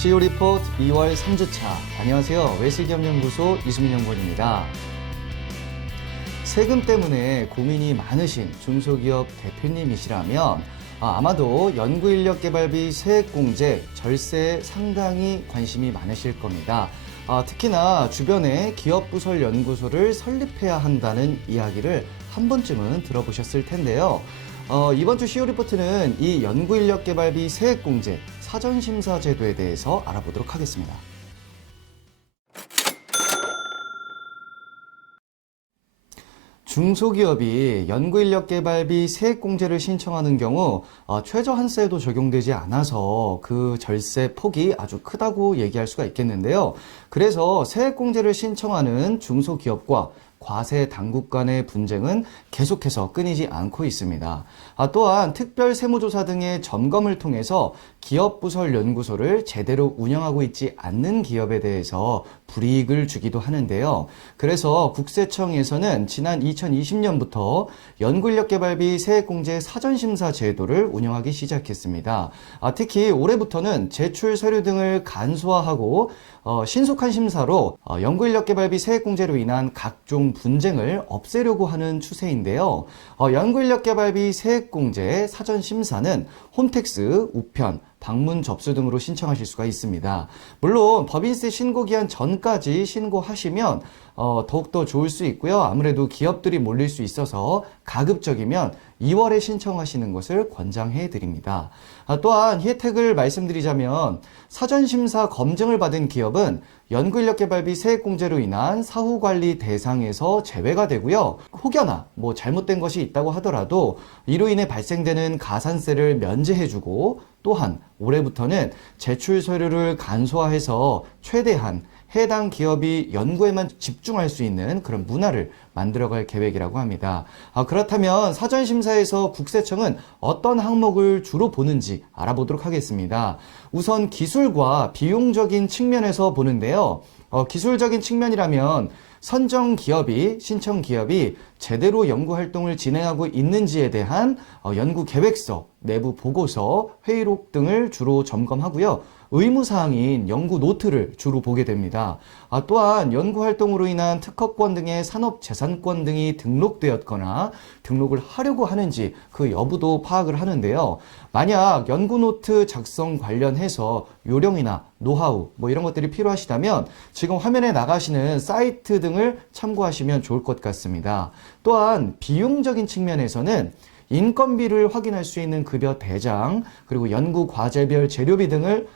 CEO 리포트 2월 3주차. 안녕하세요. 웰스기업연구소 이수민 연구원입니다. 세금 때문에 고민이 많으신 중소기업 대표님이시라면 아마도 연구인력개발비 세액공제, 절세에 상당히 관심이 많으실 겁니다. 특히나 주변에 기업부설연구소를 설립해야 한다는 이야기를 한 번쯤은 들어보셨을 텐데요. 이번 주 CEO 리포트는 이 연구인력개발비 세액공제, 사전심사 제도에 대해서 알아보도록 하겠습니다. 중소기업이 연구인력개발비 세액공제를 신청하는 경우 최저한세도 적용되지 않아서 그 절세 폭이 아주 크다고 얘기할 수가 있겠는데요. 그래서 세액공제를 신청하는 중소기업과 과세 당국 간의 분쟁은 계속해서 끊이지 않고 있습니다. 또한 특별세무조사 등의 점검을 통해서 기업부설연구소를 제대로 운영하고 있지 않는 기업에 대해서 불이익을 주기도 하는데요. 그래서 국세청에서는 지난 2020년부터 연구인력개발비 세액공제 사전심사 제도를 운영하기 시작했습니다. 특히 올해부터는 제출 서류 등을 간소화하고 신속한 심사로 연구인력개발비 세액공제로 인한 각종 분쟁을 없애려고 하는 추세인데요. 연구인력개발비 세액공제 사전심사는 홈택스, 우편, 방문 접수 등으로 신청하실 수가 있습니다. 물론 법인세 신고기한 전까지 신고하시면 더욱더 좋을 수 있고요. 아무래도 기업들이 몰릴 수 있어서 가급적이면 2월에 신청하시는 것을 권장해 드립니다. 또한 혜택을 말씀드리자면 사전심사 검증을 받은 기업은 연구인력개발비 세액공제로 인한 사후관리 대상에서 제외가 되고요. 혹여나 잘못된 것이 있다고 하더라도 이로 인해 발생되는 가산세를 면제해주고, 또한 올해부터는 제출 서류를 간소화해서 최대한 해당 기업이 연구에만 집중할 수 있는 그런 문화를 만들어갈 계획이라고 합니다. 그렇다면 사전심사에서 국세청은 어떤 항목을 주로 보는지 알아보도록 하겠습니다. 우선 기술과 비용적인 측면에서 보는데요. 기술적인 측면이라면 선정 기업이, 신청 기업이 제대로 연구 활동을 진행하고 있는지에 대한 연구 계획서, 내부 보고서, 회의록 등을 주로 점검하고요. 의무사항인 연구 노트를 주로 보게 됩니다. 또한 연구 활동으로 인한 특허권 등의 산업재산권 등이 등록되었거나 등록을 하려고 하는지 그 여부도 파악을 하는데요. 만약 연구 노트 작성 관련해서 요령이나 노하우 이런 것들이 필요하시다면 지금 화면에 나가시는 사이트 등을 참고하시면 좋을 것 같습니다. 또한 비용적인 측면에서는 인건비를 확인할 수 있는 급여 대장, 그리고 연구 과제별 재료비 등을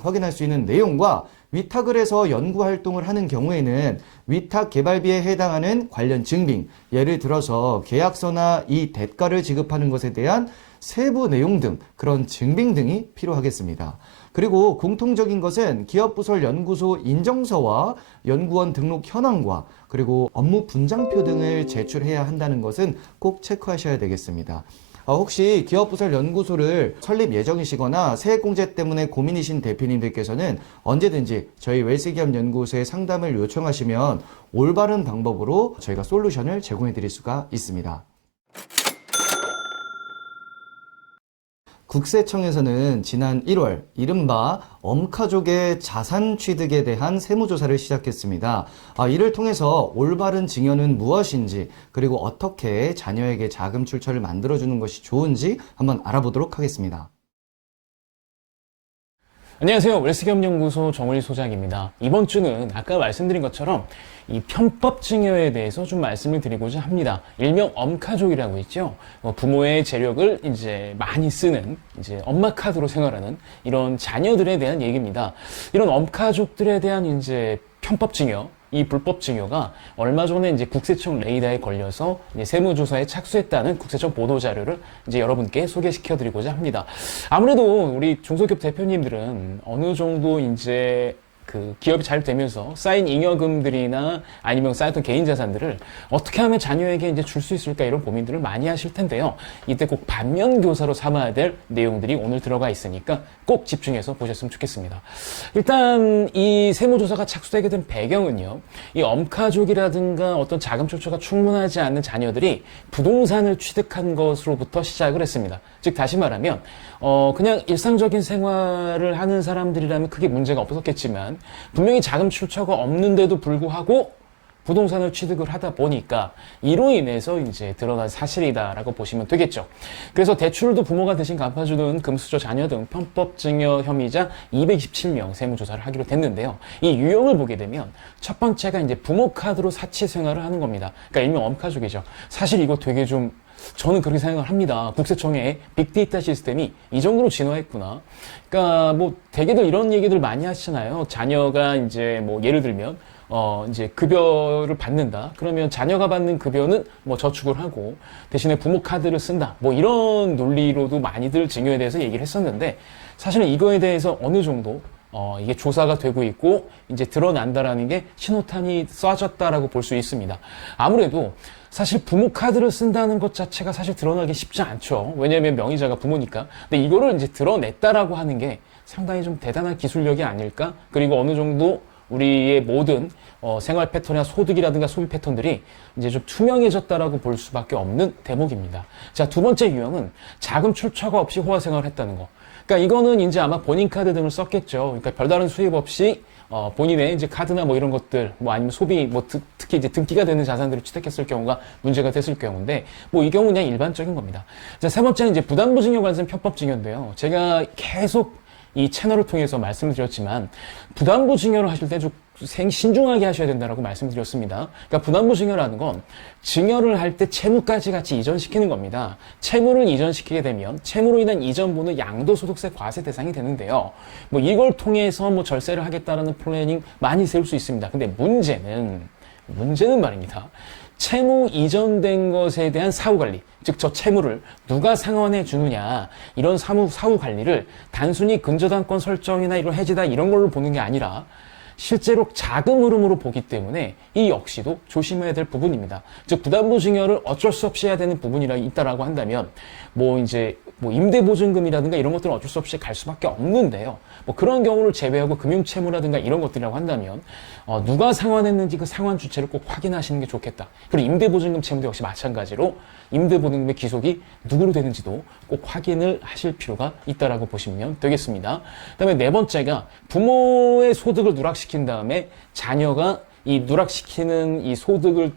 확인할 수 있는 내용과 위탁을 해서 연구 활동을 하는 경우에는 위탁 개발비에 해당하는 관련 증빙, 예를 들어서 계약서나 이 대가를 지급하는 것에 대한 세부 내용 등 그런 증빙 등이 필요하겠습니다. 그리고 공통적인 것은 기업부설연구소 인정서와 연구원 등록 현황과 그리고 업무 분장표 등을 제출해야 한다는 것은 꼭 체크하셔야 되겠습니다. 혹시 기업부설연구소를 설립 예정이시거나 세액공제 때문에 고민이신 대표님들께서는 언제든지 저희 웰스기업연구소에 상담을 요청하시면 올바른 방법으로 저희가 솔루션을 제공해 드릴 수가 있습니다. 국세청에서는 지난 1월 이른바 엄카족의 자산 취득에 대한 세무조사를 시작했습니다. 이를 통해서 올바른 증여는 무엇인지, 그리고 어떻게 자녀에게 자금 출처를 만들어주는 것이 좋은지 한번 알아보도록 하겠습니다. 안녕하세요. 웰스기업연구소 정원일 소장입니다. 이번 주는 아까 말씀드린 것처럼 이 편법 증여에 대해서 좀 말씀을 드리고자 합니다. 일명 엄카족이라고 있죠. 부모의 재력을 이제 많이 쓰는 엄마 카드로 생활하는 이런 자녀들에 대한 얘기입니다. 이런 엄카족들에 대한 편법 증여, 이 불법 증여가 얼마 전에 국세청 레이더에 걸려서 세무조사에 착수했다는 국세청 보도자료를 여러분께 소개시켜드리고자 합니다. 아무래도 우리 중소기업 대표님들은 어느 정도 그 기업이 잘 되면서 쌓인 잉여금들이나 아니면 쌓였던 개인 자산들을 어떻게 하면 자녀에게 이제 줄 수 있을까 이런 고민들을 많이 하실 텐데요. 이때 꼭 반면 교사로 삼아야 될 내용들이 오늘 들어가 있으니까 꼭 집중해서 보셨으면 좋겠습니다. 일단 이 세무조사가 착수되게 된 배경은요. 이 엄카족이라든가 어떤 자금 출처가 충분하지 않는 자녀들이 부동산을 취득한 것으로부터 시작을 했습니다. 즉 다시 말하면 그냥 일상적인 생활을 하는 사람들이라면 크게 문제가 없었겠지만 분명히 자금 출처가 없는데도 불구하고 부동산을 취득을 하다 보니까 이로 인해서 이제 드러난 사실이다라고 보시면 되겠죠. 그래서 대출도 부모가 대신 갚아주는 금수저 자녀 등 편법 증여 혐의자 227명 세무조사를 하기로 됐는데요. 이 유형을 보게 되면 첫 번째가 이제 부모 카드로 사치 생활을 하는 겁니다. 그러니까 일명 엄카족이죠. 사실 이거 되게 좀 저는 그렇게 생각을 합니다. 국세청의 빅데이터 시스템이 이 정도로 진화했구나. 그러니까 뭐 대개들 이런 얘기들 많이 하시잖아요. 자녀가 이제 뭐 예를 들면 이제 급여를 받는다. 그러면 자녀가 받는 급여는 뭐 저축을 하고 대신에 부모 카드를 쓴다. 뭐 이런 논리로도 많이들 증여에 대해서 얘기를 했었는데 사실은 이거에 대해서 어느 정도 이게 조사가 되고 있고 이제 드러난다라는 게 신호탄이 쏴졌다라고 볼 수 있습니다. 아무래도 사실 부모 카드를 쓴다는 것 자체가 사실 드러나기 쉽지 않죠. 왜냐하면 명의자가 부모니까. 근데 이거를 이제 드러냈다라고 하는 게 상당히 좀 대단한 기술력이 아닐까? 그리고 어느 정도 우리의 모든 생활 패턴이나 소득이라든가 소비 패턴들이 이제 좀 투명해졌다라고 볼 수밖에 없는 대목입니다. 자, 두 번째 유형은 자금 출처가 없이 호화 생활을 했다는 거. 그러니까 이거는 이제 아마 본인 카드 등을 썼겠죠. 그러니까 별다른 수입 없이 본인의 이제 카드나 뭐 이런 것들, 뭐 아니면 소비, 뭐 특히 이제 등기가 되는 자산들을 취득했을 경우가 문제가 됐을 경우인데, 뭐 이 경우는 그냥 일반적인 겁니다. 자, 세 번째는 이제 부담부증여 관련 편법증여인데요. 제가 계속 이 채널을 통해서 말씀을 드렸지만, 부담부증여를 하실 때 좀 신중하게 하셔야 된다라고 말씀드렸습니다. 그러니까 부담부증여라는 건 증여를 할 때 채무까지 같이 이전시키는 겁니다. 채무를 이전시키게 되면 채무로 인한 이전분은 양도소득세 과세 대상이 되는데요. 뭐 이걸 통해서 뭐 절세를 하겠다라는 플래닝 많이 세울 수 있습니다. 근데 문제는 말입니다. 채무 이전된 것에 대한 사후관리, 즉 저 채무를 누가 상환해 주느냐, 이런 사후관리를 단순히 근저당권 설정이나 이런 해지다 이런 걸로 보는 게 아니라 실제로 자금 흐름으로 보기 때문에 이 역시도 조심해야 될 부분입니다. 즉 부담부증여를 어쩔 수 없이 해야 되는 부분이라 있다라고 한다면 뭐 이제 뭐 임대보증금이라든가 이런 것들은 어쩔 수 없이 갈 수밖에 없는데요. 뭐 그런 경우를 제외하고 금융채무라든가 이런 것들이라고 한다면 누가 상환했는지 그 상환 주체를 꼭 확인하시는 게 좋겠다. 그리고 임대보증금 채무도 역시 마찬가지로 임대보증금의 기속이 누구로 되는지도 꼭 확인을 하실 필요가 있다라고 보시면 되겠습니다. 그다음에 네 번째가 부모의 소득을 누락시킨 다음에 자녀가 이 누락시키는 이 소득을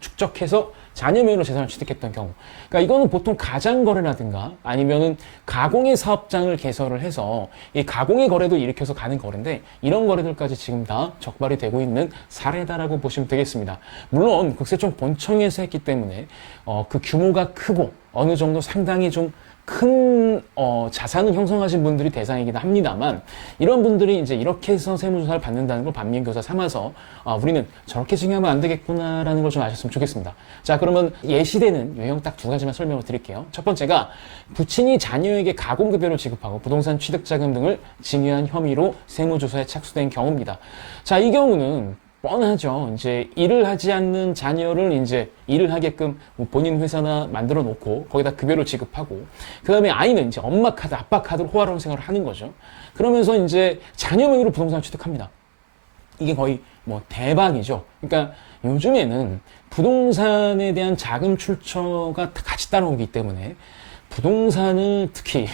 축적해서 자녀 명의로 재산을 취득했던 경우. 그러니까 이거는 보통 가장거래라든가 아니면은 가공의 사업장을 개설을 해서 이 가공의 거래도 일으켜서 가는 거래인데 이런 거래들까지 지금 다 적발이 되고 있는 사례다라고 보시면 되겠습니다. 물론 국세청 본청에서 했기 때문에 그 규모가 크고 어느 정도 상당히 좀 큰 자산을 형성하신 분들이 대상이긴 합니다만 이런 분들이 이제 이렇게 해서 세무조사를 받는다는 걸 반면교사 삼아서 우리는 저렇게 증여하면 안 되겠구나라는 걸 좀 아셨으면 좋겠습니다. 자, 그러면 예시되는 유형 딱 두 가지만 설명을 드릴게요. 첫 번째가 부친이 자녀에게 가공급여를 지급하고 부동산 취득자금 등을 증여한 혐의로 세무조사에 착수된 경우입니다. 자, 이 경우는 뻔하죠. 이제 일을 하지 않는 자녀를 이제 일을 하게끔 본인 회사나 만들어 놓고 거기다 급여를 지급하고 그 다음에 아이는 이제 엄마 카드, 아빠 카드로 호화로운 생활을 하는 거죠. 그러면서 이제 자녀 명의로 부동산을 취득합니다. 이게 거의 뭐 대박이죠. 그러니까 요즘에는 부동산에 대한 자금 출처가 같이 따라오기 때문에 부동산을 특히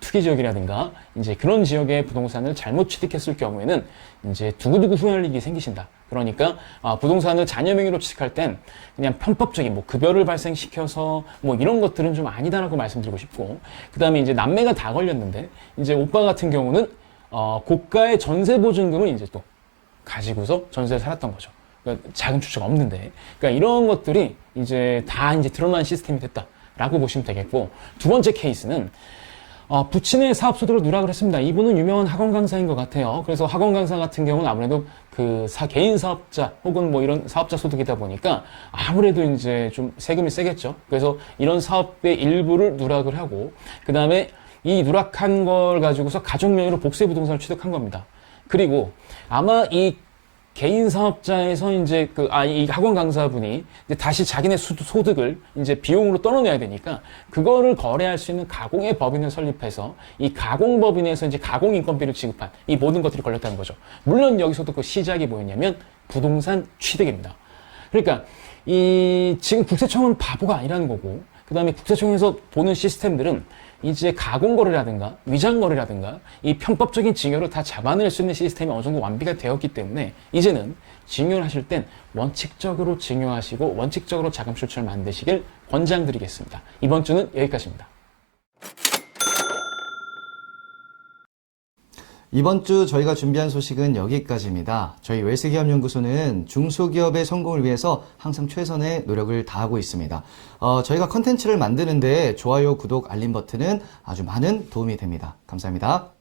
투기 지역이라든가 이제 그런 지역의 부동산을 잘못 취득했을 경우에는 이제 두고두고 후회할 일이 생기신다. 그러니까 부동산을 자녀 명의로 취득할 땐 그냥 편법적인 뭐 급여를 발생시켜서 뭐 이런 것들은 좀 아니다라고 말씀드리고 싶고 그 다음에 이제 남매가 다 걸렸는데 이제 오빠 같은 경우는 고가의 전세 보증금을 이제 또 가지고서 전세를 살았던 거죠. 그러니까 자금 출처가 없는데 그러니까 이런 것들이 이제 다 이제 드러난 시스템이 됐다라고 보시면 되겠고 두 번째 케이스는 부친의 사업 소득을 누락을 했습니다. 이분은 유명한 학원 강사인 것 같아요. 그래서 학원 강사 같은 경우는 아무래도 그 개인 사업자 혹은 뭐 이런 사업자 소득이다 보니까 아무래도 이제 좀 세금이 세겠죠. 그래서 이런 사업의 일부를 누락을 하고 그 다음에 이 누락한 걸 가지고서 가족 명의로 복세 부동산을 취득한 겁니다. 그리고 아마 이 개인 사업자에서 이제 이 학원 강사분이 이제 다시 자기네 소득을 이제 비용으로 떨어내야 되니까 그거를 거래할 수 있는 가공의 법인을 설립해서 이 가공법인에서 이제 가공인건비를 지급한 이 모든 것들이 걸렸다는 거죠. 물론 여기서도 그 시작이 뭐였냐면 부동산 취득입니다. 그러니까 지금 국세청은 바보가 아니라는 거고, 그 다음에 국세청에서 보는 시스템들은 이제 가공거래라든가 위장거래라든가 이 편법적인 징여를 다 잡아낼 수 있는 시스템이 어느 정도 완비가 되었기 때문에 이제는 징여를 하실 땐 원칙적으로 징여하시고 원칙적으로 자금 출처를 만드시길 권장드리겠습니다. 이번 주는 여기까지입니다. 이번 주 저희가 준비한 소식은 여기까지입니다. 저희 웰스기업연구소는 중소기업의 성공을 위해서 항상 최선의 노력을 다하고 있습니다. 저희가 컨텐츠를 만드는데 좋아요, 구독, 알림 버튼은 아주 많은 도움이 됩니다. 감사합니다.